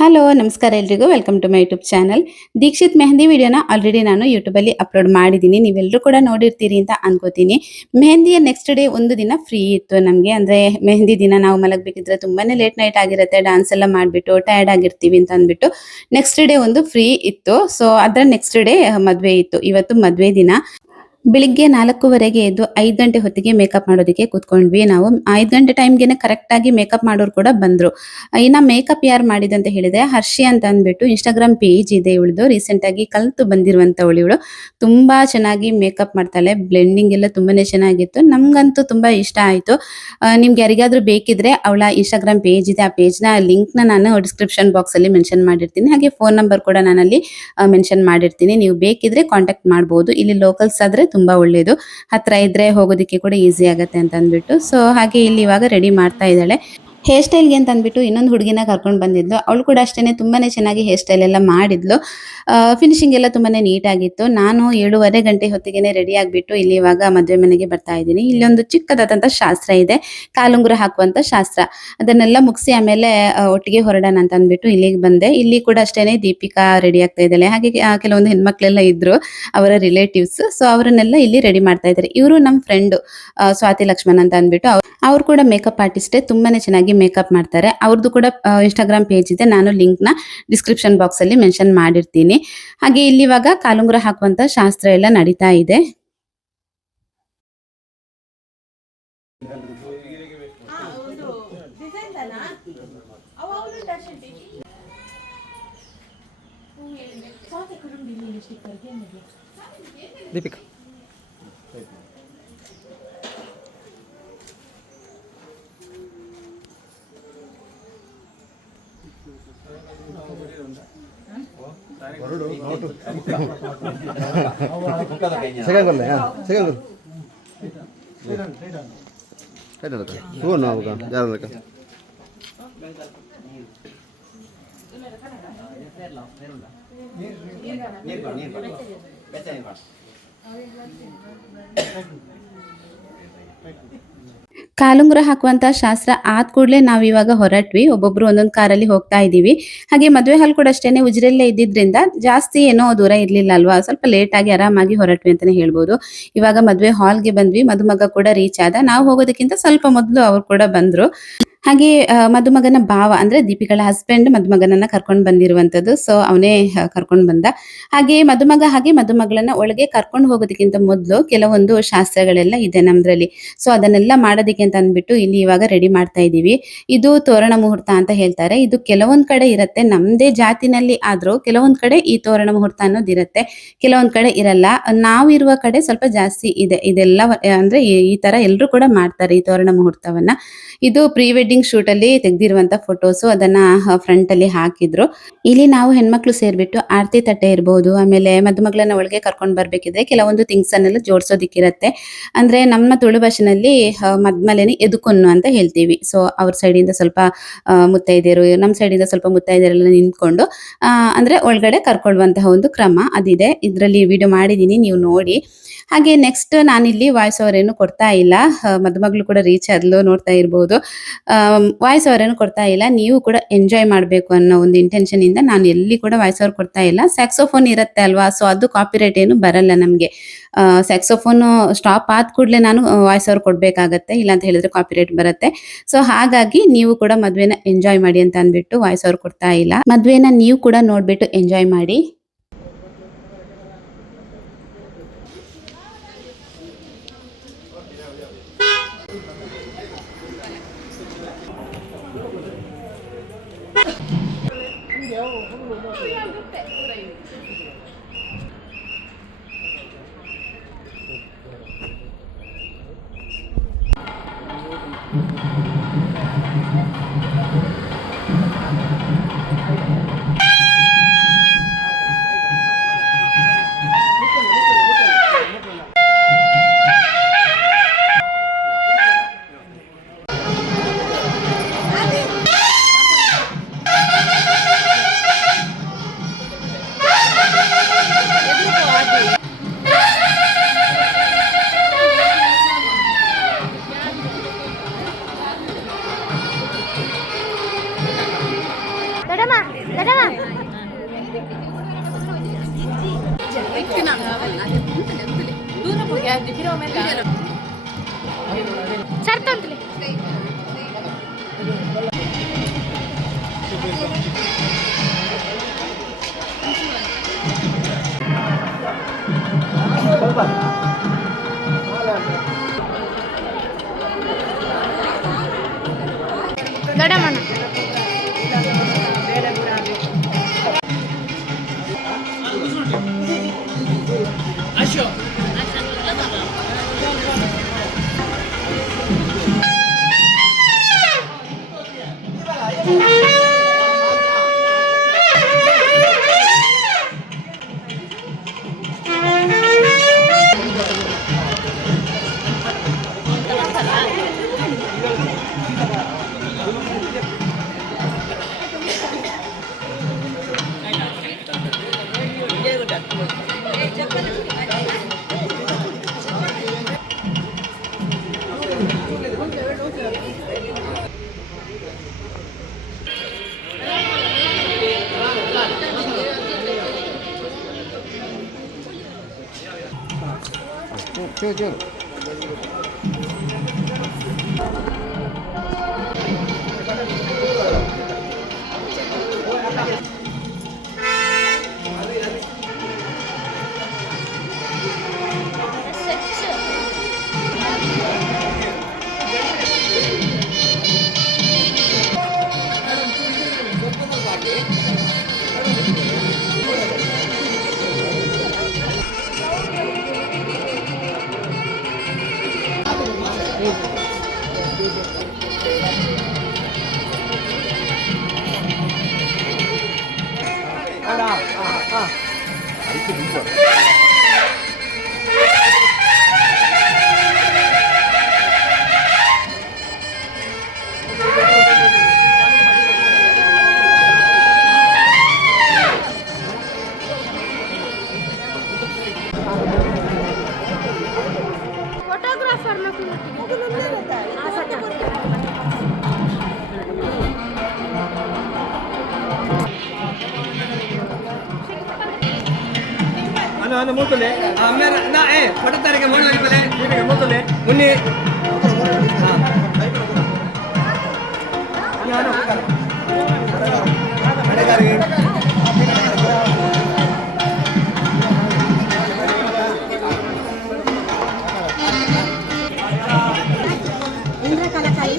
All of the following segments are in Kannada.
ಹಲೋ ನಮಸ್ಕಾರ ಎಲ್ರಿಗೂ welcome to my YouTube channel. Dikshit mehndi ವಿಡಿಯೋನ ಆಲ್ರೆಡಿ ನಾನು ಯೂಟ್ಯೂಬಲ್ಲಿ ಅಪ್ಲೋಡ್ ಮಾಡಿದ್ದೀನಿ, ನೀವೆಲ್ಲರೂ ಕೂಡ ನೋಡಿರ್ತೀರಿ ಅಂತ ಅನ್ಕೋತೀನಿ. ಮೆಹಂದಿಯ ನೆಕ್ಸ್ಟ್ ಡೇ ಒಂದು ದಿನ ಫ್ರೀ ಇತ್ತು ನಮಗೆ. ಅಂದರೆ ಮೆಹಂದಿ ದಿನ ನಾವು ಮಲಗಬೇಕಿದ್ರೆ ತುಂಬಾನೇ ಲೇಟ್ ನೈಟ್ ಆಗಿರುತ್ತೆ, ಡ್ಯಾನ್ಸ್ ಎಲ್ಲ ಮಾಡಿಬಿಟ್ಟು ಟಯರ್ಡ್ ಆಗಿರ್ತೀವಿ ಅಂತ ಅಂದ್ಬಿಟ್ಟು ನೆಕ್ಸ್ಟ್ ಡೇ ಒಂದು ಫ್ರೀ ಇತ್ತು. ಸೊ ಅದರ ನೆಕ್ಸ್ಟ್ ಡೇ ಮದುವೆ ಇತ್ತು. ಇವತ್ತು ಮದುವೆ ದಿನ. ಬೆಳಿಗ್ಗೆ 4:15ಗೆ ಎದ್ದು 5 ಗಂಟೆ ಹೊತ್ತಿಗೆ ಮೇಕಪ್ ಮಾಡೋದಕ್ಕೆ ಕೂತ್ಕೊಂಡ್ವಿ ನಾವು. 5 ಗಂಟೆ ಟೈಮ್ಗೆನೆ ಕರೆಕ್ಟ್ ಆಗಿ ಮೇಕಪ್ ಮಾಡೋರು ಕೂಡ ಬಂದ್ರು. ಇನ್ನ ಮೇಕಪ್ ಯಾರು ಮಾಡಿದಂತ ಹೇಳಿದ್ರೆ ಹರ್ಷಿ ಅಂತ ಅಂದ್ಬಿಟ್ಟು ಇನ್ಸ್ಟಾಗ್ರಾಮ್ ಪೇಜ್ ಇದೆ ಇವಳದು. ರೀಸೆಂಟ್ ಆಗಿ ಕಲ್ತು ಬಂದಿರುವಂತವಳು ಇವಳು. ತುಂಬಾ ಚೆನ್ನಾಗಿ ಮೇಕಪ್ ಮಾಡ್ತಾಳೆ, ಬ್ಲೆಂಡಿಂಗ್ ಎಲ್ಲ ತುಂಬಾನೇ ಚೆನ್ನಾಗಿತ್ತು. ನಮ್ಗಂತೂ ತುಂಬಾ ಇಷ್ಟ ಆಯ್ತು. ನಿಮ್ಗೆ ಯಾರಿಗಾದ್ರೂ ಬೇಕಿದ್ರೆ ಅವಳ ಇನ್ಸ್ಟಾಗ್ರಾಮ್ ಪೇಜ್ ಇದೆ, ಆ ಪೇಜ್ ನ ಲಿಂಕ್ ನ ನಾನು ಡಿಸ್ಕ್ರಿಪ್ಷನ್ ಬಾಕ್ಸ್ ಅಲ್ಲಿ ಮೆನ್ಷನ್ ಮಾಡಿರ್ತೀನಿ. ಹಾಗೆ ಫೋನ್ ನಂಬರ್ ಕೂಡ ನಾನಲ್ಲಿ ಮೆನ್ಷನ್ ಮಾಡಿರ್ತೀನಿ, ನೀವು ಬೇಕಿದ್ರೆ ಕಾಂಟ್ಯಾಕ್ಟ್ ಮಾಡಬಹುದು. ಇಲ್ಲಿ ಲೋಕಲ್ಸ್ ಆದ್ರೆ ತುಂಬಾ ಒಳ್ಳೇದು, ಹತ್ರ ಇದ್ರೆ ಹೋಗೋದಕ್ಕೆ ಕೂಡ ಈಸಿ ಆಗತ್ತೆ ಅಂತ ಅಂದ್ಬಿಟ್ಟು. ಸೊ ಹಾಗೆ ಇಲ್ಲಿ ಇವಾಗ ರೆಡಿ ಮಾಡ್ತಾ ಇದ್ದಾಳೆ. ಹೇರ್ ಸ್ಟೈಲ್ಗೆ ಅಂತ ಅಂದ್ಬಿಟ್ಟು ಇನ್ನೊಂದು ಹುಡುಗಿನ ಕರ್ಕೊಂಡು ಬಂದಿದ್ಲು. ಅವಳು ಕೂಡ ಅಷ್ಟೇನೆ ತುಂಬಾನೇ ಚೆನ್ನಾಗಿ ಹೇರ್ ಸ್ಟೈಲ್ ಎಲ್ಲ ಮಾಡಿದ್ಲು. ಫಿನಿಶಿಂಗ್ ಎಲ್ಲ ತುಂಬಾನೇ ನೀಟ್ ಆಗಿತ್ತು. ನಾನು 7:30 ಗಂಟೆ ಹೊತ್ತಿಗೆನೆ ರೆಡಿ ಆಗಿಬಿಟ್ಟು ಇಲ್ಲಿ ಇವಾಗ ಮದುವೆ ಮನೆಗೆ ಬರ್ತಾ ಇದ್ದೀನಿ. ಇಲ್ಲೊಂದು ಚಿಕ್ಕದಾದಂತ ಶಾಸ್ತ್ರ ಇದೆ, ಕಾಲುಂಗುರ ಹಾಕುವಂತ ಶಾಸ್ತ್ರ. ಅದನ್ನೆಲ್ಲ ಮುಗಿಸಿ ಆಮೇಲೆ ಒಟ್ಟಿಗೆ ಹೊರಡೋಣ ಅಂತ ಅಂದ್ಬಿಟ್ಟು ಇಲ್ಲಿಗೆ ಬಂದೆ. ಇಲ್ಲಿ ಕೂಡ ಅಷ್ಟೇನೆ ದೀಪಿಕಾ ರೆಡಿ ಆಗ್ತಾ ಇದ್ದಾಳೆ. ಹಾಗೆ ಕೆಲವೊಂದು ಹೆಣ್ಮಕ್ಳೆಲ್ಲ ಇದ್ರು, ಅವರ ರಿಲೇಟಿವ್ಸ್. ಸೊ ಅವರನ್ನೆಲ್ಲ ಇಲ್ಲಿ ರೆಡಿ ಮಾಡ್ತಾ ಇದ್ದಾರೆ. ಇವರು ನಮ್ಮ ಫ್ರೆಂಡ್ ಸ್ವಾತಿ ಲಕ್ಷ್ಮಣ್ ಅಂತ ಅಂದ್ಬಿಟ್ಟು ಅವ್ರು ಕೂಡ ಮೇಕಪ್ ಆರ್ಟಿಸ್ಟೇ, ತುಂಬಾನೇ ಚೆನ್ನಾಗಿ ಮೇಕಪ್ ಮಾಡ್ತಾರೆ. ಅವ್ರದ್ದು ಕೂಡ ಇನ್ಸ್ಟಾಗ್ರಾಮ್ ಪೇಜ್ ಇದೆ, ನಾನು ಲಿಂಕ್ ನ ಡಿಸ್ಕ್ರಿಪ್ಷನ್ ಬಾಕ್ಸ್ ಅಲ್ಲಿ ಮೆನ್ಷನ್ ಮಾಡಿರ್ತೀನಿ. ಹಾಗೆ ಇಲ್ಲಿ ಇವಾಗ ಕಾಲುಂಗುರ ಹಾಕುವಂತ ಶಾಸ್ತ್ರ ಎಲ್ಲ ನಡೀತಾ ಇದೆ. ದೀಪಿಕಾ ಕಾಲುಂಗುರ ಹಾಕುವಂತ ಶಾಸ್ತ್ರ ಆದ ಕೂಡಲೇ ನಾವು ಇವಾಗ ಹೊರಟ್ವಿ. ಒಬ್ಬೊಬ್ರು ಒಂದೊಂದು ಕಾರಲ್ಲಿ ಹೋಗ್ತಾ ಇದೀವಿ. ಹಾಗೆ ಮದುವೆ ಹಾಲ್ ಕೂಡ ಅಷ್ಟೇನೆ ಉಜಿರೆಲ್ಲೇ ಇದ್ದಿದ್ರಿಂದ ಜಾಸ್ತಿ ಏನೋ ದೂರ ಇರ್ಲಿಲ್ಲ ಅಲ್ವಾ, ಸ್ವಲ್ಪ ಲೇಟ್ ಆಗಿ ಆರಾಮಾಗಿ ಹೊರಟ್ವಿ ಅಂತಾನೆ ಹೇಳ್ಬೋದು. ಇವಾಗ ಮದುವೆ ಹಾಲ್ಗೆ ಬಂದ್ವಿ. ಮದುಮಗ ಕೂಡ ರೀಚ್ ಆದ. ನಾವು ಹೋಗೋದಕ್ಕಿಂತ ಸ್ವಲ್ಪ ಮೊದಲು ಅವ್ರು ಕೂಡ ಬಂದ್ರು. ಹಾಗೆ ಮದುಮಗನ ಭಾವ ಅಂದ್ರೆ ದೀಪಿಗಳ ಹಸ್ಬೆಂಡ್ ಮದುಮಗನನ್ನ ಕರ್ಕೊಂಡು ಬಂದಿರುವಂತದ್ದು. ಸೊ ಅವನೇ ಕರ್ಕೊಂಡು ಬಂದ. ಹಾಗೆ ಮದುಮಗ ಹಾಗೆ ಮದುಮಗಳನ್ನ ಒಳಗೆ ಕರ್ಕೊಂಡು ಹೋಗೋದಕ್ಕಿಂತ ಮೊದಲು ಕೆಲವೊಂದು ಶಾಸ್ತ್ರಗಳೆಲ್ಲ ಇದೆ ನಮ್ದ್ರಲ್ಲಿ. ಸೊ ಅದನ್ನೆಲ್ಲ ಮಾಡೋದಕ್ಕೆ ಅಂತ ಅಂದ್ಬಿಟ್ಟು ಇಲ್ಲಿ ಇವಾಗ ರೆಡಿ ಮಾಡ್ತಾ ಇದೀವಿ. ಇದು ತೋರಣ ಮುಹೂರ್ತ ಅಂತ ಹೇಳ್ತಾರೆ. ಇದು ಕೆಲವೊಂದ್ ಕಡೆ ಇರುತ್ತೆ, ನಮ್ದೇ ಜಾತಿನಲ್ಲಿ ಆದ್ರೂ ಕೆಲವೊಂದ್ ಕಡೆ ಈ ತೋರಣ ಮುಹೂರ್ತ ಅನ್ನೋದು ಇರುತ್ತೆ, ಕೆಲವೊಂದ್ ಕಡೆ ಇರಲ್ಲ. ನಾವಿರುವ ಕಡೆ ಸ್ವಲ್ಪ ಜಾಸ್ತಿ ಇದೆ ಇದೆಲ್ಲ. ಅಂದ್ರೆ ಈ ತರ ಎಲ್ರು ಕೂಡ ಮಾಡ್ತಾರೆ ಈ ತೋರಣ ಮುಹೂರ್ತವನ್ನ. ಇದು ಪ್ರೀ ವೆಡ್ಡಿಂಗ್ ಶೂಟ್ ಅಲ್ಲಿ ತೆಗೆದಿರುವಂತ ಫೋಟೋಸ್, ಅದನ್ನ ಫ್ರಂಟ್ ಅಲ್ಲಿ ಹಾಕಿದ್ರು. ಇಲ್ಲಿ ನಾವು ಹೆಣ್ಮಕ್ಳು ಸೇರ್ಬಿಟ್ಟು ಆರತಿ ತಟ್ಟೆ ಇರಬಹುದು, ಆಮೇಲೆ ಮದುಮಗಳನ್ನ ಒಳಗೆ ಕರ್ಕೊಂಡು ಬರ್ಬೇಕಿದ್ರೆ ಕೆಲವೊಂದು ಥಿಂಗ್ಸ್ ಅನ್ನೆಲ್ಲ ಜೋಡಿಸೋದಿಕ್ಕಿರತ್ತೆ. ಅಂದ್ರೆ ನಮ್ಮ ತುಳು ಭಾಷೆನಲ್ಲಿ ಮದ್ಮಲೆನಿ ಎದುಕೊನ್ನು ಅಂತ ಹೇಳ್ತೀವಿ. ಸೊ ಅವ್ರ ಸೈಡ್ ಇಂದ ಸ್ವಲ್ಪ ಮುತ್ತೈದೆಯರು, ನಮ್ಮ ಸೈಡ್ ಇಂದ ಸ್ವಲ್ಪ ಮುತ್ತೈದೆಯರೆಲ್ಲ ನಿಂತ್ಕೊಂಡು ಅಂದ್ರೆ ಒಳಗಡೆ ಕರ್ಕೊಳ್ಳುವಂತಹ ಒಂದು ಕ್ರಮ ಅದಿದೆ. ಇದ್ರಲ್ಲಿ ವಿಡಿಯೋ ಮಾಡಿದೀನಿ, ನೀವು ನೋಡಿ. ಹಾಗೆ ನೆಕ್ಸ್ಟ್ ನಾನಿಲ್ಲಿ ವಾಯ್ಸ್ ಓವರ್ ಏನು ಕೊಡ್ತಾ ಇಲ್ಲ. ಮದುಮಗಳು ಕೂಡ ರೀಚ್ ಆದ್ಲು, ನೋಡ್ತಾ ಇರ್ಬೋದು. ವಾಯ್ಸ್ ಓವರ್ ಏನು ಕೊಡ್ತಾ ಇಲ್ಲ, ನೀವು ಕೂಡ ಎಂಜಾಯ್ ಮಾಡಬೇಕು ಅನ್ನೋ ಒಂದು ಇಂಟೆನ್ಷನ್ ಇಂದ ನಾನು ಎಲ್ಲಿ ಕೂಡ ವಾಯ್ಸ್ ಓವರ್ ಕೊಡ್ತಾ ಇಲ್ಲ. ಸ್ಯಾಕ್ಸೋಫೋನ್ ಇರುತ್ತೆ ಅಲ್ವಾ, ಸೊ ಅದು ಕಾಪಿರೈಟ್ ಏನು ಬರಲ್ಲ ನಮಗೆ. ಸ್ಯಾಕ್ಸೋಫೋನ್ ಸ್ಟಾಪ್ ಆದ ಕೂಡಲೇ ನಾನು ವಾಯ್ಸ್ ಓವರ್ ಕೊಡ್ಬೇಕಾಗತ್ತೆ, ಇಲ್ಲ ಅಂತ ಹೇಳಿದ್ರೆ ಕಾಪಿರೈಟ್ ಬರುತ್ತೆ. ಸೊ ಹಾಗಾಗಿ ನೀವು ಕೂಡ ಮದ್ವೆನ ಎಂಜಾಯ್ ಮಾಡಿ ಅಂತ ಅಂದ್ಬಿಟ್ಟು ವಾಯ್ಸ್ ಓವರ್ ಕೊಡ್ತಾ ಇಲ್ಲ. ಮದ್ವೆನ ನೀವು ಕೂಡ ನೋಡ್ಬಿಟ್ಟು ಎಂಜಾಯ್ ಮಾಡಿ. 쭉. 이렇게 문자. फोटोग्राफर ना ano moto le mera na photo tarike mon lagi pele ini moto le munni ano ada kali Indra kala kali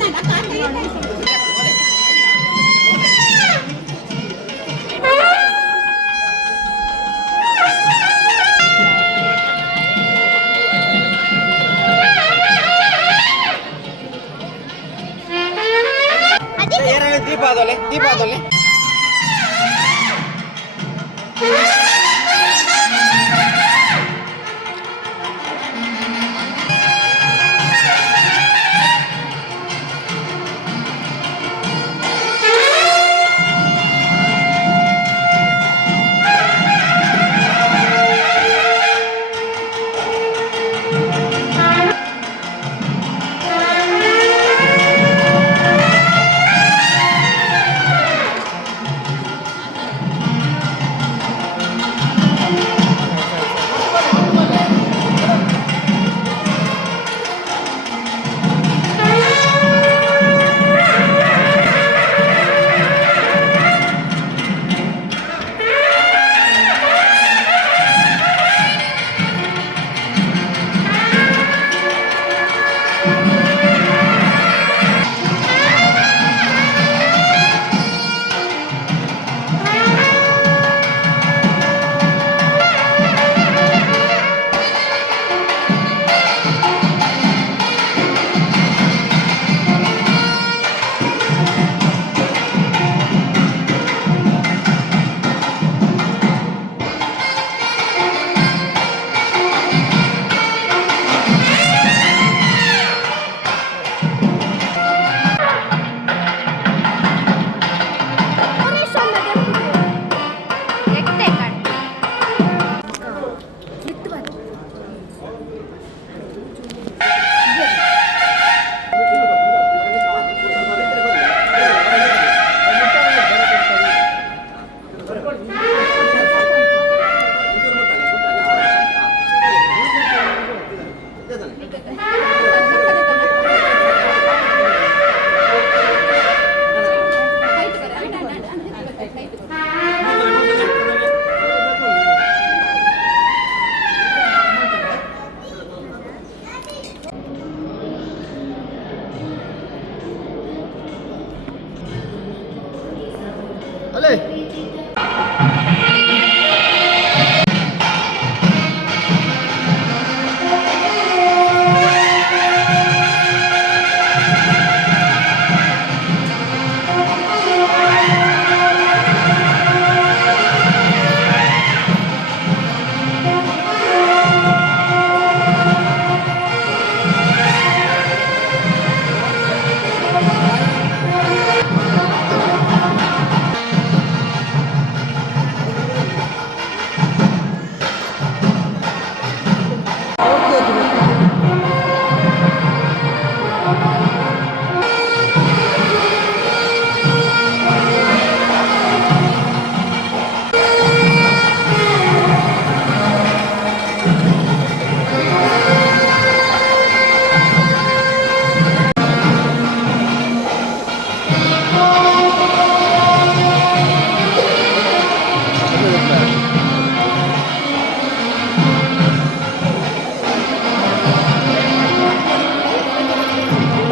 Deepavali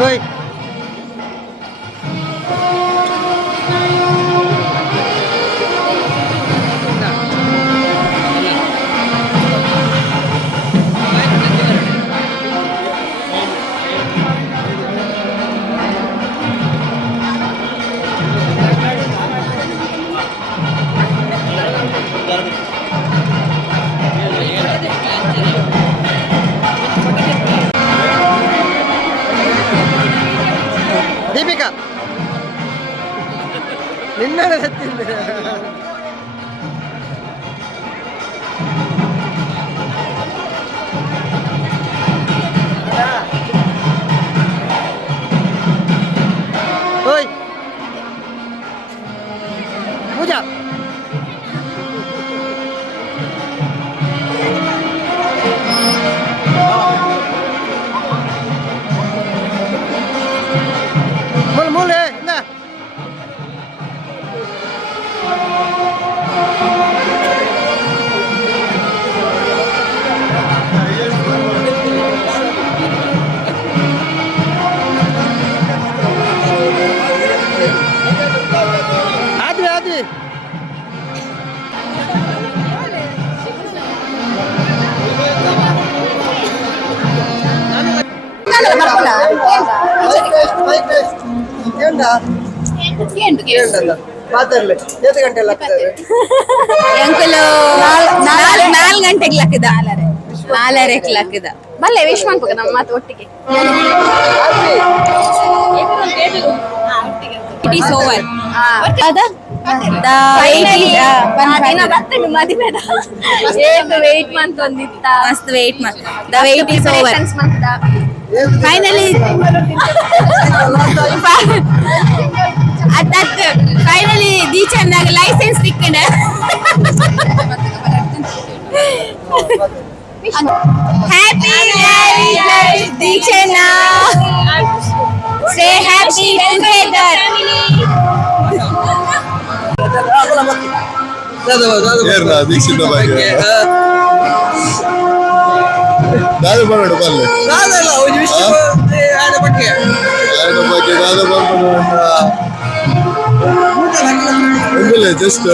Oi. Deepika ನಿನ್ನ ಓಯ್ ಪೂಜಾ ಮೂಲೆ ಇಂದ ಆದ್ವಿ ಆದ್ವಿ ಮಾತಾಡ್ಲಿ ಎಷ್ಟು ಗಂಟೆ ಎಲ್ಲ ಆಗ್ತದೆ ಅಂಕಲು 4 ಗಂಟೆಗೆ ಲಕ್ಕದ 4:30 ಲಕ್ಕದ ಬಲ್ಲೆ ವಿಶ್ ಮಾಡ್ಬೇಕು ನಮ್ಮ ಮಾತು ಒಟ್ಟಿಗೆ ಇಟ್ ಈಸ್ ಓವರ್ ಅದ ವೇಟ್ ಮಾಡ್ತೊಂದಿತ್ತ ಮಸ್ತ್ ವೇಟ್ ಮಾಡ್ the wait is over finally ಅತ್ತ ಫೈನಲಿ ದೀಚಂದಾಗ ಲೈಸೆನ್ಸ್ ಸಿಕ್ಕಿನ ಹ್ಯಾಪಿ ಮ್ಯಾರೇಜ್ ದೀಕ್ಷಣ ಸ್ಟೇ ಹ್ಯಾಪಿ ಟುಗೆದರ್ ಏರ್ಲ ದೀಕ್ಷಿತ ಬಗ್ಗೆ ದಾದ ಬರೋಡು ಬಲ್ಲೆ ಆಡ ಬಗ್ಗೆ ದಾದ ಬಂದು ಒಂದಿಲ್ಲ ಜಸ್ಟ್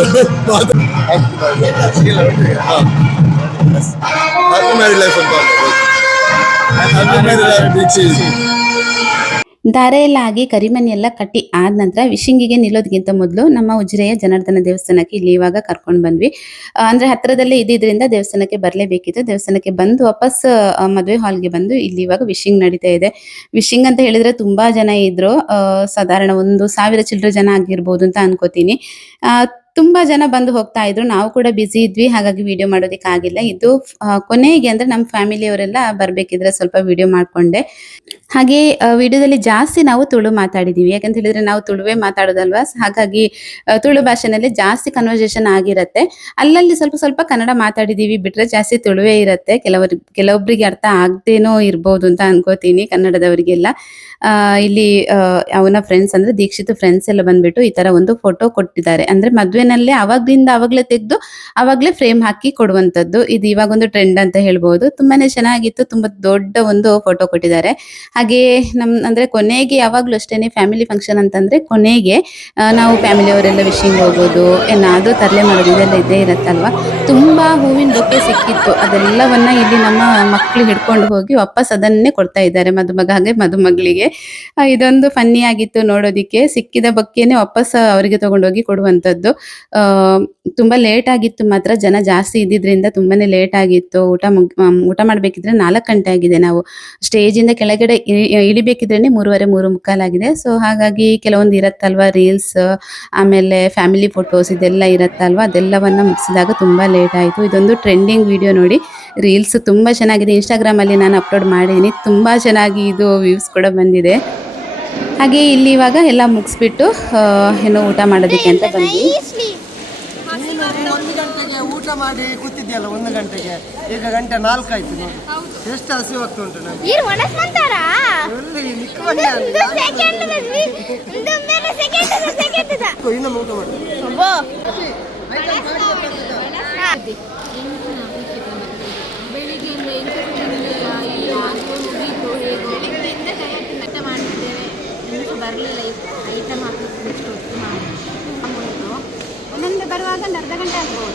ಹ್ಯಾಪಿ ಮ್ಯಾರಿಡ್ ಲೈಫ್ ಅಂತ ಹ್ಯಾಪಿ ಮ್ಯಾರಿಡ್ ಲೈಫ್ ದೀಕ್ಷಿತ್ ದಾರೆ ಎಲ್ಲ ಆಗಿ ಕರಿಮನಿ ಎಲ್ಲ ಕಟ್ಟಿ ಆದ ನಂತರ ವಿಶಿಂಗಿಗೆ ನಿಲ್ಲೋದಕ್ಕಿಂತ ಮೊದಲು ನಮ್ಮ ಉಜಿರೆಯ ಜನಾರ್ದನ ದೇವಸ್ಥಾನಕ್ಕೆ ಇಲ್ಲಿ ಇವಾಗ ಕರ್ಕೊಂಡು ಬಂದ್ವಿ. ಅಂದ್ರೆ ಹತ್ರದಲ್ಲೇ ಇದ್ದಿದ್ರಿಂದ ದೇವಸ್ಥಾನಕ್ಕೆ ಬರಲೇಬೇಕಿತ್ತು. ದೇವಸ್ಥಾನಕ್ಕೆ ಬಂದು ವಾಪಸ್ ಮದುವೆ ಹಾಲ್ಗೆ ಬಂದು ಇಲ್ಲಿ ಇವಾಗ ವಿಶಿಂಗ್ ನಡೀತಾ ಇದೆ. ವಿಶಿಂಗ್ ಅಂತ ಹೇಳಿದ್ರೆ ತುಂಬಾ ಜನ ಇದ್ರು. ಸಾಧಾರಣ 1,000 ಚಿಲ್ಲರೆ ಜನ ಆಗಿರ್ಬೋದು ಅಂತ ಅನ್ಕೋತೀನಿ. ತುಂಬಾ ಜನ ಬಂದು ಹೋಗ್ತಾ ಇದ್ರು. ನಾವು ಕೂಡ ಬಿಸಿ ಇದ್ವಿ, ಹಾಗಾಗಿ ವಿಡಿಯೋ ಮಾಡೋದಕ್ಕೆ ಆಗಿಲ್ಲ. ಇದು ಕೊನೆಗೆ ಅಂದ್ರೆ ನಮ್ಮ ಫ್ಯಾಮಿಲಿಯವರೆಲ್ಲ ಬರ್ಬೇಕಿದ್ರೆ ಸ್ವಲ್ಪ ವಿಡಿಯೋ ಮಾಡ್ಕೊಂಡೆ. ಹಾಗೆ ವಿಡಿಯೋದಲ್ಲಿ ಜಾಸ್ತಿ ನಾವು ತುಳು ಮಾತಾಡಿದೀವಿ, ಯಾಕಂತ ಹೇಳಿದ್ರೆ ನಾವು ತುಳುವೇ ಮಾತಾಡೋದಲ್ವಾ, ಹಾಗಾಗಿ ತುಳು ಭಾಷೆನಲ್ಲಿ ಜಾಸ್ತಿ ಕನ್ವರ್ಸೇಷನ್ ಆಗಿರತ್ತೆ. ಅಲ್ಲಲ್ಲಿ ಸ್ವಲ್ಪ ಸ್ವಲ್ಪ ಕನ್ನಡ ಮಾತಾಡಿದೀವಿ, ಬಿಟ್ರೆ ಜಾಸ್ತಿ ತುಳುವೇ ಇರತ್ತೆ. ಕೆಲವೊಬ್ಬರಿಗೆ ಅರ್ಥ ಆಗದೇನೋ ಇರ್ಬೋದು ಅಂತ ಅನ್ಕೋತೀನಿ ಕನ್ನಡದವರಿಗೆಲ್ಲ. ಇಲ್ಲಿ ಅವನ ಫ್ರೆಂಡ್ಸ್ ಅಂದ್ರೆ ದೀಕ್ಷಿತ್ ಫ್ರೆಂಡ್ಸ್ ಎಲ್ಲ ಬಂದ್ಬಿಟ್ಟು ಈ ತರ ಒಂದು ಫೋಟೋ ಕೊಟ್ಟಿದ್ದಾರೆ. ಅಂದ್ರೆ ಮದ್ವೆನಲ್ಲೇ ಅವಾಗ್ಲೇ ತೆಗೆದು ಅವಾಗ್ಲೇ ಫ್ರೇಮ್ ಹಾಕಿ ಕೊಡುವಂತದ್ದು. ಇದು ಇವಾಗ ಒಂದು ಟ್ರೆಂಡ್ ಅಂತ ಹೇಳ್ಬೋದು. ತುಂಬಾನೇ ಚೆನ್ನಾಗಿತ್ತು, ತುಂಬಾ ದೊಡ್ಡ ಒಂದು ಫೋಟೋ ಕೊಟ್ಟಿದ್ದಾರೆ. ಹಾಗೆ ಅಂದ್ರೆ ಕೊನೆಗೆ ಯಾವಾಗ್ಲೂ ಅಷ್ಟೇನೆ ಫ್ಯಾಮಿಲಿ ಫಂಕ್ಷನ್ ಅಂತಂದ್ರೆ ಕೊನೆಗೆ ನಾವು ಫ್ಯಾಮಿಲಿಯವರೆಲ್ಲ ವಿಶಿಂಗ್ ಹೋಗೋದು, ಏನಾದ್ರೂ ತರಲೆ ಮಾಡೋದು ಇದೆಲ್ಲ ಇದ್ದೇ ಇರತ್ತಲ್ವಾ. ತುಂಬಾ ಹೂವಿನ ಬೊಕ್ಕೆ ಸಿಕ್ಕಿತ್ತು. ಅದೆಲ್ಲವನ್ನ ಇಲ್ಲಿ ನಮ್ಮ ಮಕ್ಳು ಹಿಡ್ಕೊಂಡು ಹೋಗಿ ವಾಪಸ್ ಅದನ್ನೇ ಕೊಡ್ತಾ ಇದ್ದಾರೆ ಮದುಮಗ ಹಾಗೆ ಮದುಮಗಳಿಗೆ. ಇದೊಂದು ಫನ್ನಿ ಆಗಿತ್ತು ನೋಡೋದಿಕ್ಕೆ. ಸಿಕ್ಕಿದ ಬೊಕ್ಕೆನೆ ವಾಪಸ್ ಅವರಿಗೆ ತಗೊಂಡೋಗಿ ಕೊಡುವಂತದ್ದು. ತುಂಬಾ ಲೇಟ್ ಆಗಿತ್ತು, ಮಾತ್ರ ಜನ ಜಾಸ್ತಿ ಇದ್ದಿದ್ರಿಂದ ತುಂಬಾನೇ ಲೇಟ್ ಆಗಿತ್ತು. ಊಟ ಮಾಡ್ಬೇಕಿದ್ರೆ 4 ಗಂಟೆ ಆಗಿದೆ. ನಾವು ಸ್ಟೇಜ್ ಇಂದ ಕೆಳಗಡೆ ಇಳಿಬೇಕಿದ್ರೇನೆ 3:30 3:45 ಆಗಿದೆ. ಸೊ ಹಾಗಾಗಿ ಕೆಲವೊಂದು ಇರತ್ತಲ್ವಾ ರೀಲ್ಸ್, ಆಮೇಲೆ ಫ್ಯಾಮಿಲಿ ಫೋಟೋಸ್ ಇದೆಲ್ಲ ಇರತ್ತಲ್ವಾ, ಅದೆಲ್ಲವನ್ನ ಮುಗಿಸಿದಾಗ ತುಂಬಾ ಲೇಟ್ ಆಯಿತು. ಇದೊಂದು ಟ್ರೆಂಡಿಂಗ್ ವಿಡಿಯೋ ನೋಡಿ, ರೀಲ್ಸ್ ತುಂಬ ಚೆನ್ನಾಗಿದೆ. ಇನ್ಸ್ಟಾಗ್ರಾಮಲ್ಲಿ ನಾನು ಅಪ್ಲೋಡ್ ಮಾಡಿದ್ದೀನಿ, ತುಂಬ ಚೆನ್ನಾಗಿ ಇದು ವ್ಯೂಸ್ ಕೂಡ ಬಂದಿದೆ. ಹಾಗೆ ಇಲ್ಲಿ ಇವಾಗ ಎಲ್ಲ ಮುಗಿಸ್ಬಿಟ್ಟು ಏನೋ ಊಟ ಮಾಡೋದಕ್ಕೆ ಅಂತ ಬಂದ್ವಿ. 1 ಗಂಟೆಗೆ ಊಟ ಮಾಡಿ ಕೂತಿದ್ಯಲ್ಲ 1 ಗಂಟೆಗೆ, ಈಗ ಗಂಟೆ 4 ಆಯ್ತು ನೋಡಿ. ಎಷ್ಟು ಹಸಿವಾಗ್ತಾ ಉಂಟು ನನಗೆ. ಇನ್ನೊಮ್ಮೆ ಊಟ ಮಾಡಿ. ಬರಲಿಲ್ಲ ಐಟಮ್ ಹಾಕಲಿಕ್ಕೆ ಒಂದೊಂದು ಬರುವಾಗ ಒಂದು ಅರ್ಧ ಗಂಟೆ ಆಗ್ಬೋದು.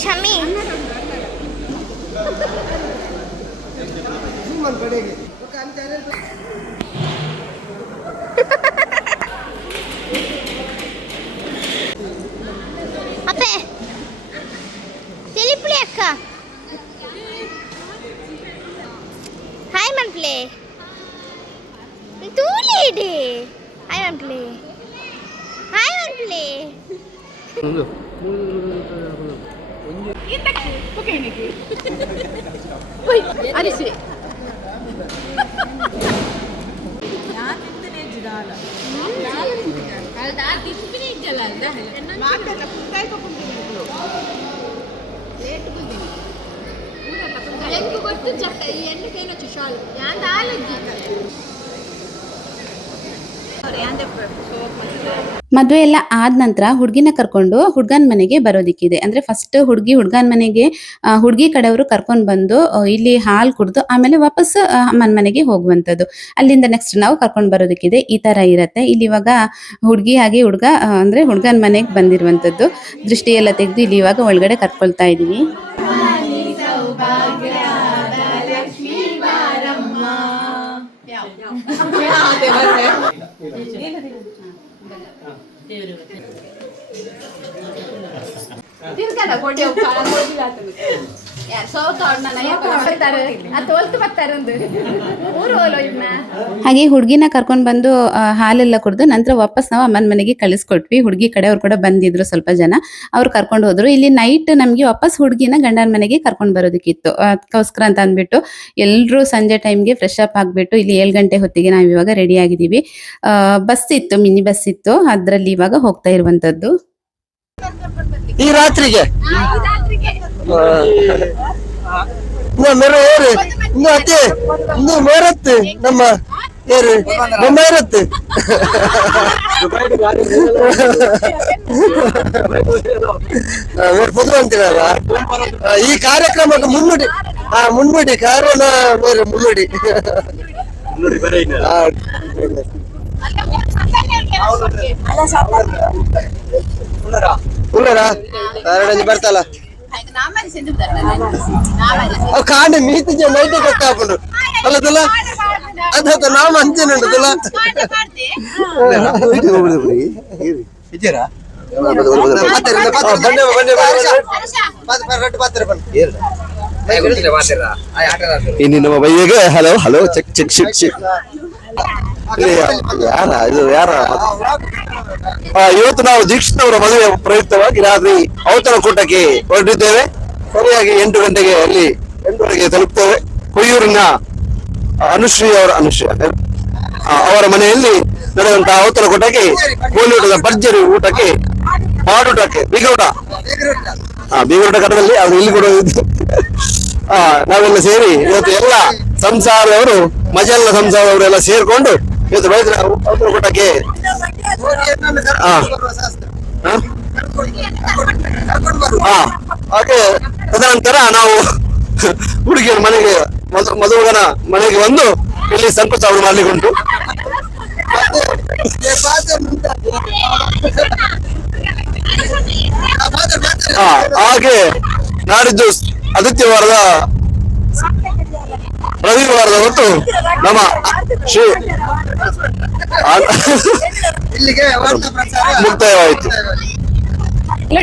Chami. Apa? Tili play akka. Hi man play. Tu lady. Hi man play. Hi man play. ಅರಿಸಿ ಮದುವೆ ಎಲ್ಲ ಆದ ನಂತರ ಹುಡುಗಿನ ಕರ್ಕೊಂಡು ಹುಡುಗನ ಮನೆಗೆ ಬರೋದಿಕ್ಕಿದೆ. ಅಂದ್ರೆ ಫಸ್ಟ್ ಹುಡುಗನ ಮನೆಗೆ ಹುಡುಗಿ ಕಡೆಯವರು ಕರ್ಕೊಂಡು ಬಂದು ಇಲ್ಲಿ ಹಾಲು ಕುಡಿದು ಆಮೇಲೆ ವಾಪಸ್ ಅಮ್ಮನ ಮನೆಗೆ ಹೋಗುವಂಥದ್ದು. ಅಲ್ಲಿಂದ ನೆಕ್ಸ್ಟ್ ನಾವು ಕರ್ಕೊಂಡು ಬರೋದಕ್ಕಿದೆ. ಈ ತರ ಇರತ್ತೆ. ಇಲ್ಲಿ ಇವಾಗ ಹುಡುಗಿ ಹಾಗೆ ಹುಡುಗ ಅಂದ್ರೆ ಹುಡುಗನ ಮನೆಗೆ ಬಂದಿರುವಂಥದ್ದು. ದೃಷ್ಟಿ ಎಲ್ಲ ತೆಗೆದು ಇಲ್ಲಿ ಇವಾಗ ಒಳಗಡೆ ಕರ್ಕೊಳ್ತಾ ಇದೀವಿ. ಹಾಗೆ ಹುಡುಗಿನ ಕರ್ಕೊಂಡ್ ಬಂದು ಹಾಲೆಲ್ಲ ಕುಡಿದು ನಂತರ ವಾಪಸ್ ನಾವು ಅಮ್ಮನ ಮನೆಗೆ ಕಳಿಸ್ಕೊಟ್ವಿ. ಹುಡುಗಿ ಕಡೆಯವ್ರು ಕೂಡ ಬಂದಿದ್ರು ಸ್ವಲ್ಪ ಜನ, ಅವ್ರು ಕರ್ಕೊಂಡು ಹೋದ್ರು. ಇಲ್ಲಿ ನೈಟ್ ನಮ್ಗೆ ವಾಪಸ್ ಹುಡುಗಿನ ಗಂಡನ ಮನೆಗೆ ಕರ್ಕೊಂಡ್ ಬರೋದಕ್ಕಿತ್ತು. ಅದಕ್ಕೋಸ್ಕರ ಅಂತ ಅಂದ್ಬಿಟ್ಟು ಎಲ್ರು ಸಂಜೆ ಟೈಮ್ಗೆ ಫ್ರೆಶ್ ಅಪ್ ಆಗ್ಬಿಟ್ಟು ಇಲ್ಲಿ 7 ಗಂಟೆ ಹೊತ್ತಿಗೆ ನಾವ್ ಇವಾಗ ರೆಡಿ ಆಗಿದೀವಿ. ಬಸ್ ಇತ್ತು, ಮಿನಿ ಬಸ್ ಇತ್ತು, ಅದ್ರಲ್ಲಿ ಇವಾಗ ಹೋಗ್ತಾ ಇರುವಂತದ್ದು. ಈ ರಾತ್ರಿಗೆ ಇನ್ನು ಅತ್ತೆ ಇನ್ನು ಮೇರತ್ತು ನಮ್ಮ ಏರು ಮೇರತ್ತು ಅಂತೀರಲ್ಲ. ಈ ಕಾರ್ಯಕ್ರಮಕ್ಕೆ ಮುನ್ನುಡಿ ಕಾರಣ ಮುನ್ನುಡಿ ಉಳ್ಳರ ಕಾರಣ ಬರ್ತಲ್ಲ ಕಾಂಡೆ ಮೀತಿ ನೈಟ್ ಗೊತ್ತಾಪುಂಡು ಅಲ್ಲ ತುಲ ಅದ ನಾಮ ಅಂಚೆನುಂಡು ತುಲ ಇನ್ನು ನಮ್ಮ ಬೈಗೆ hello hello check check check check ಯಾರ ಇದು ಯಾರ ಇವತ್ತು ನಾವು ದೀಕ್ಷಿತ್ ಅವರ ಮದುವೆ ಪ್ರಯುಕ್ತವಾಗಿ ರಾತ್ರಿ ಔತಣಕೂಟಕ್ಕೆ ಹೊರಟಿದ್ದೇವೆ. ಸರಿಯಾಗಿ 8 ಗಂಟೆಗೆ ಅಲ್ಲಿ 8 ತಲುಪ್ತೇವೆ. ಕೊಯ್ಯೂರಿನ ಅನುಶ್ರೀ ಅವರ ಮನೆಯಲ್ಲಿ ನಡೆದಂತಹ ಔತಣಕೂಟಕ್ಕೆ ಕೋಲಿಯೂಟದ ಭರ್ಜರಿ ಊಟಕ್ಕೆ ಮಾಡೂಟಕ್ಕೆ ಬೀಗೂಟ ಕಟ್ಟದಲ್ಲಿ ಅವ್ರು ಇಲ್ಲಿ ಕೂಡ ನಾವೆಲ್ಲ ಸೇರಿ ಇವತ್ತು ಎಲ್ಲ ಸಂಸಾರದವರು ಮಜೆಲ್ಲ ಸಂಸಾರದವರೆಲ್ಲ ಸೇರ್ಕೊಂಡು ಇವತ್ತು ಔತಣಕೂಟಕ್ಕೆ ಹಾಗೆ ತದನಂತರ ನಾವು ಹುಡುಗಿಯ ಮನೆಗೆ ಮದುಮಗನ ಮನೆಗೆ ಬಂದು ಇಲ್ಲಿ ಶಂಕುಸ್ಥಾಪನೆ ಮಾಡ್ಲಿಕ್ಕೆ ಉಂಟು. ಹಾಗೆ ನಾಡಿದ್ದು ಆದಿತ್ಯವಾರದ ರವಿವಾರದ ಹೊತ್ತು ನಮ್ಮ ಶ್ರೀ ಮುಕ್ತಾಯವಾಯಿತು.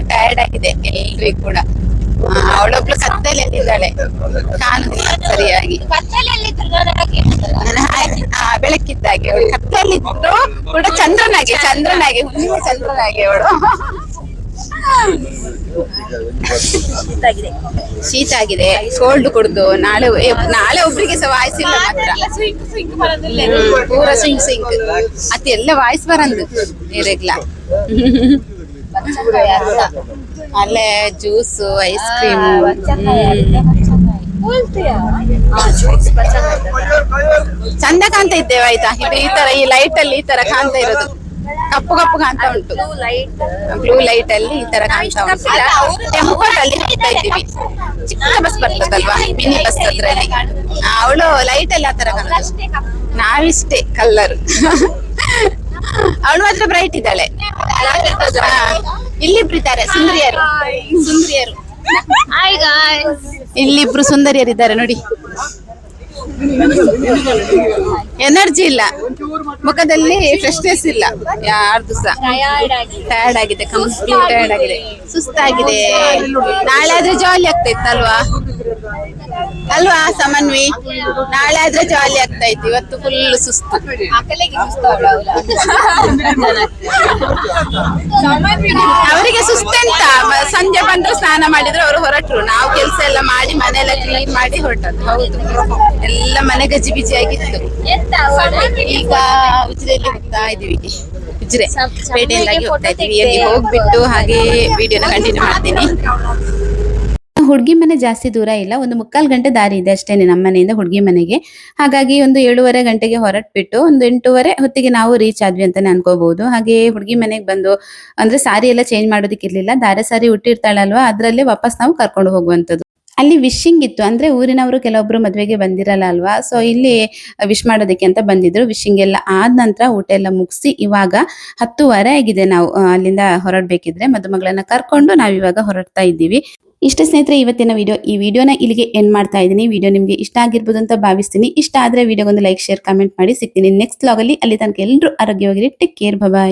ಟಯರ್ಡ್ ಆಗಿದೆ ಎಲ್ರಿಗೂ ಕೂಡ. ಅವಳೊಬ್ಳು ಕತ್ತಲೆಯಲ್ಲಿದ್ದಾಳೆ, ಕಾಣುದಿಲ್ಲ ಸರಿಯಾಗಿ. ಬೆಳಕಿದ್ದಾಗೆ ಅವಳು ಕತ್ತಲೆಯಲ್ಲಿದ್ರು ಕೂಡ ಚಂದ್ರನಾಗೆ ಹುಣ್ಣಿಮೆ ಚಂದ್ರನಾಗೆ ಅವಳು. ಶೀತ ಆಗಿದೆ, ಕೋಲ್ಡ್ ಕುಡ್ದು ನಾಳೆ ಒಬ್ರಿಗೆ ಸಹ ವಾಯ್ಸ್ ಇಲ್ಲ ಮಾತ್ರ ಪೂರ ಸಿಂಕ್ ಅತಿ ಎಲ್ಲ ವಾಯ್ಸ್ ಬರಂದು ನೀರೆಗ್ಲ. ಅಲ್ಲೇ ಜ್ಯೂಸು ಐಸ್ ಕ್ರೀಮ್ ಚಂದ ಕಾಣ್ತಾ ಇದ್ದೇವೆ ಆಯ್ತಾ. ಈ ತರ ಈ ಲೈಟ್ ಅಲ್ಲಿ ಈ ತರ ಕಾಣ್ತಾ ಇರೋದು ಕಪ್ಪು ಕಾಣ್ತಾ ಉಂಟು. ಬ್ಲೂ ಲೈಟ್ ಅಲ್ಲಿ ಈ ತರ ಕಾಣ್ತಾ ಉಂಟು. ಟೆಂಪಲ್ ಅಲ್ಲಿ ಹೋಗ್ತಾ ಇದ್ದೀವಿ. ಚಿಕ್ಕ ಬಸ್ ಬರ್ತದಲ್ವಾ, ಮಿನಿ ಬಸ್ ಅದ್ರಲ್ಲಿ. ಅವಳು ಲೈಟ್ ಅಲ್ಲಿ ಆ ತರ ಕಾಣುದು, ನಾವಿಷ್ಟೇ ಕಲ್ಲರ್. ಅವಳು ಮಾತ್ರ ಬ್ರೈಟ್ ಇದ್ದಾಳೆ. ಇಲ್ಲಿಬ್ರು ಇದ್ದಾರೆ ಸುಂದರಿಯರು. ಇಲ್ಲಿಬ್ರು ಸುಂದರಿಯರಿದ್ದಾರೆ ನೋಡಿ. ಎನರ್ಜಿ ಇಲ್ಲ ಮುಖದಲ್ಲಿ, ಫ್ರೆಶ್ನೆಸ್ ಇಲ್ಲ ಯಾರ್ದು ಸಹ. ಟಯರ್ಡ್ ಆಗಿದೆ, ಕಂಪ್ಲೀಟ್ ಟಯರ್ಡ್ ಆಗಿದೆ, ಸುಸ್ತಾಗಿದೆ. ನಾಳೆ ಆದ್ರೆ ಜಾಲಿ ಆಗ್ತಾ ಇತ್ತಲ್ವಾ ಸಮನ್ವಿ? ನಾಳೆ ಆದ್ರೆ ಜಾಲಿ ಆಗ್ತಾ ಇತ್ತು, ಇವತ್ತು ಫುಲ್ ಸುಸ್ತು. ಅವರಿಗೆ ಸುಸ್ತೆಂತ, ಸಂಜೆ ಬಂದ್ರು ಸ್ನಾನ ಮಾಡಿದ್ರು ಅವರು ಹೊರಟ್ರು. ನಾವು ಕೆಲಸ ಎಲ್ಲ ಮಾಡಿ ಮನೆಯೆಲ್ಲ ಕ್ಲೀನ್ ಮಾಡಿ ಹೊರಟದ್ದು. ಹೌದು, ಎಲ್ಲ ಮನೆ ಗಜಿ ಬಿಜಿ ಆಗಿತ್ತು. ಈಗ ಉಜಿರೆಯಲ್ಲಿ ಹೋಗ್ತಾ ಇದೀವಿ. ಉಜಿರೆ ಪೇಟೆಯಿಂದಾಗಿ ಹೋಗ್ತಾ ಇದೀವಿ. ಅಲ್ಲಿ ಹೋಗ್ಬಿಟ್ಟು ಹಾಗೆ ವಿಡಿಯೋನ ಕಂಟಿನ್ಯೂ ಮಾಡ್ತೀನಿ. ಹುಡುಗಿ ಮನೆ ಜಾಸ್ತಿ ದೂರ ಇಲ್ಲ, ಒಂದು 3/4 ಗಂಟೆ ದಾರಿ ಇದೆ ಅಷ್ಟೇನೆ ನಮ್ಮ ಮನೆಯಿಂದ ಹುಡುಗಿ ಮನೆಗೆ. ಹಾಗಾಗಿ ಒಂದು 7:30 ಗಂಟೆಗೆ ಹೊರಟ್ಬಿಟ್ಟು ಒಂದು 8:30 ಹೊತ್ತಿಗೆ ನಾವು ರೀಚ್ ಆದ್ವಿ ಅಂತಾನೆ ಅನ್ಕೋಬಹುದು. ಹಾಗೆ ಹುಡುಗಿ ಮನೆಗೆ ಬಂದು ಅಂದ್ರೆ ಸಾರಿ ಎಲ್ಲ ಚೇಂಜ್ ಮಾಡೋದಕ್ಕೆ ಇರ್ಲಿಲ್ಲ, ದಾರೆ ಸಾರಿ ಉಟ್ಟಿರ್ತಾಳಲ್ವಾ ಅದ್ರಲ್ಲೇ ವಾಪಸ್ ನಾವು ಕರ್ಕೊಂಡು ಹೋಗುವಂತದ್ದು. ಅಲ್ಲಿ ವಿಶಿಂಗ್ ಇತ್ತು, ಅಂದ್ರೆ ಊರಿನವರು ಕೆಲವೊಬ್ರು ಮದ್ವೆಗೆ ಬಂದಿರಲ್ಲ ಅಲ್ವಾ, ಸೊ ಇಲ್ಲಿ ವಿಶ್ ಮಾಡೋದಕ್ಕೆ ಅಂತ ಬಂದಿದ್ರು. ವಿಶಿಂಗ್ ಎಲ್ಲ ಆದ ನಂತರ ಊಟ ಎಲ್ಲ ಮುಗಿಸಿ ಇವಾಗ 10:30 ಆಗಿದೆ. ನಾವು ಅಲ್ಲಿಂದ ಹೊರಡ್ಬೇಕಿದ್ರೆ ಮದುಮಗಳನ್ನ ಕರ್ಕೊಂಡು ನಾವ್ ಇವಾಗ ಹೊರಡ್ತಾ ಇದ್ದೀವಿ. ಇಷ್ಟ ಸ್ನೇಹಿತರೆ ಇವತ್ತಿನ ಈ ವಿಡಿಯೋನ ಇಲ್ಲಿಗೆ ಎಂಡ್ ಮಾಡ್ತಾ ಇದ್ದೀನಿ. ವಿಡಿಯೋ ನಿಮ್ಗೆ ಇಷ್ಟ ಆಗಿರ್ಬೋದು ಅಂತ ಭಾವಿಸ್ತೀನಿ. ಇಷ್ಟ ಆದ್ರೆ ವಿಡಿಯೋಗೊಂದು ಲೈಕ್, ಶೇರ್, ಕಮೆಂಟ್ ಮಾಡಿ. ಸಿಗ್ತೀನಿ ನೆಕ್ಸ್ಟ್ ವ್ಲಾಗ್ ಅಲ್ಲಿ. ಅಲ್ಲಿ ತನಕ ಎಲ್ಲರೂ ಆರೋಗ್ಯವಾಗಿರಿ. ಟೇಕ್ ಕೇರ್, ಬಾಯ್.